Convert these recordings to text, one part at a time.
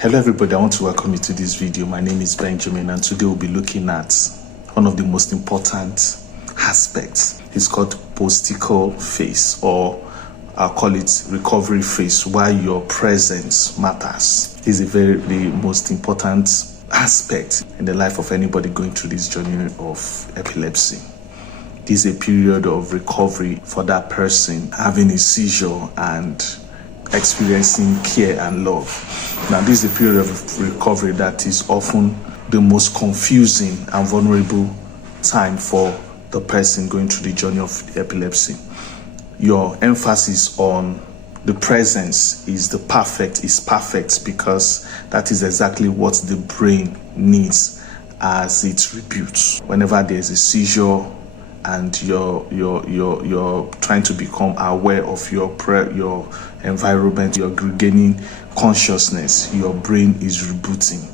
Hello everybody, I want to welcome you to this video. My name is Benjamin and today we'll be looking at one of the most important aspects. It's called post-ical phase, or I'll call it recovery phase, why your presence matters. This is the most important aspect in the life of anybody going through this journey of epilepsy. This is a period of recovery for that person having a seizure and experiencing care and love. Now, this is a period of recovery that is often the most confusing and vulnerable time for the person going through the journey of epilepsy. Your emphasis on the presence is perfect because that is exactly what the brain needs as it reboots. Whenever there's a seizure and you're trying to become aware of your environment, you're regaining consciousness, your brain is rebooting.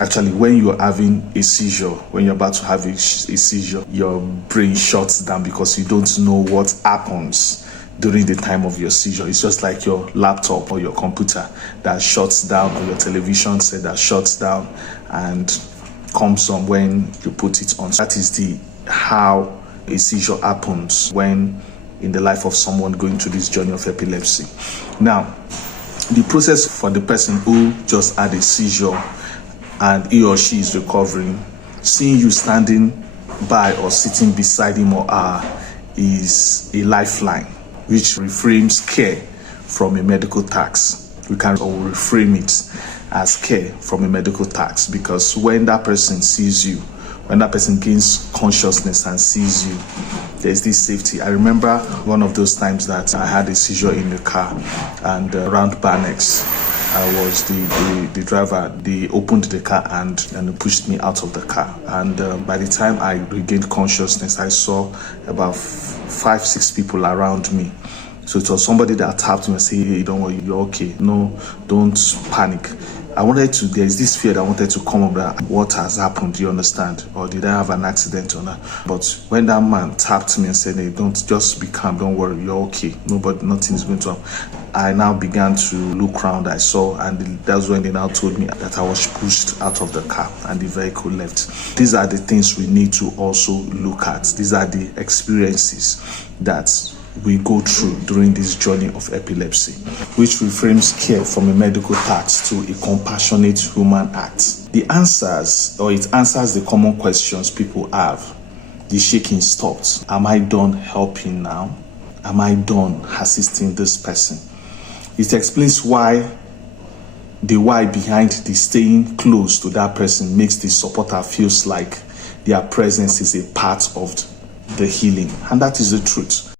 Actually, when you're having a seizure, when you're about to have a seizure, your brain shuts down because you don't know what happens during the time of your seizure. It's just like your laptop or your computer that shuts down, or your television set that shuts down and comes on when you put it on. That is how a seizure happens when in the life of someone going through this journey of epilepsy. Now, the process for the person who just had a seizure and he or she is recovering, seeing you standing by or sitting beside him or her is a lifeline, which reframes care from a medical tax. We can reframe it as care from a medical tax, because when that person sees you, when that person gains consciousness and sees you, there's this safety. I remember one of those times that I had a seizure in the car, and around Barnex, I was the driver. They opened the car and pushed me out of the car. And by the time I regained consciousness, I saw about 5-6 people around me. So it was somebody that tapped me and said, "Hey, don't worry, you're okay. No, don't panic." There's this fear that I wanted to come up, that what has happened, do you understand? Or did I have an accident or not? But when that man tapped me and said, "Hey, just be calm, don't worry, you're okay. Nothing is going to happen," I now began to look around. I saw, and that's when they now told me that I was pushed out of the car and the vehicle left. These are the things we need to also look at. These are the experiences that we go through during this journey of epilepsy, which reframes care from a medical tax to a compassionate human act. It answers the common questions people have. The shaking stopped. Am I done helping now? Am I done assisting this person? It explains the why behind the staying close to that person makes the supporter feels like their presence is a part of the healing. And that is the truth.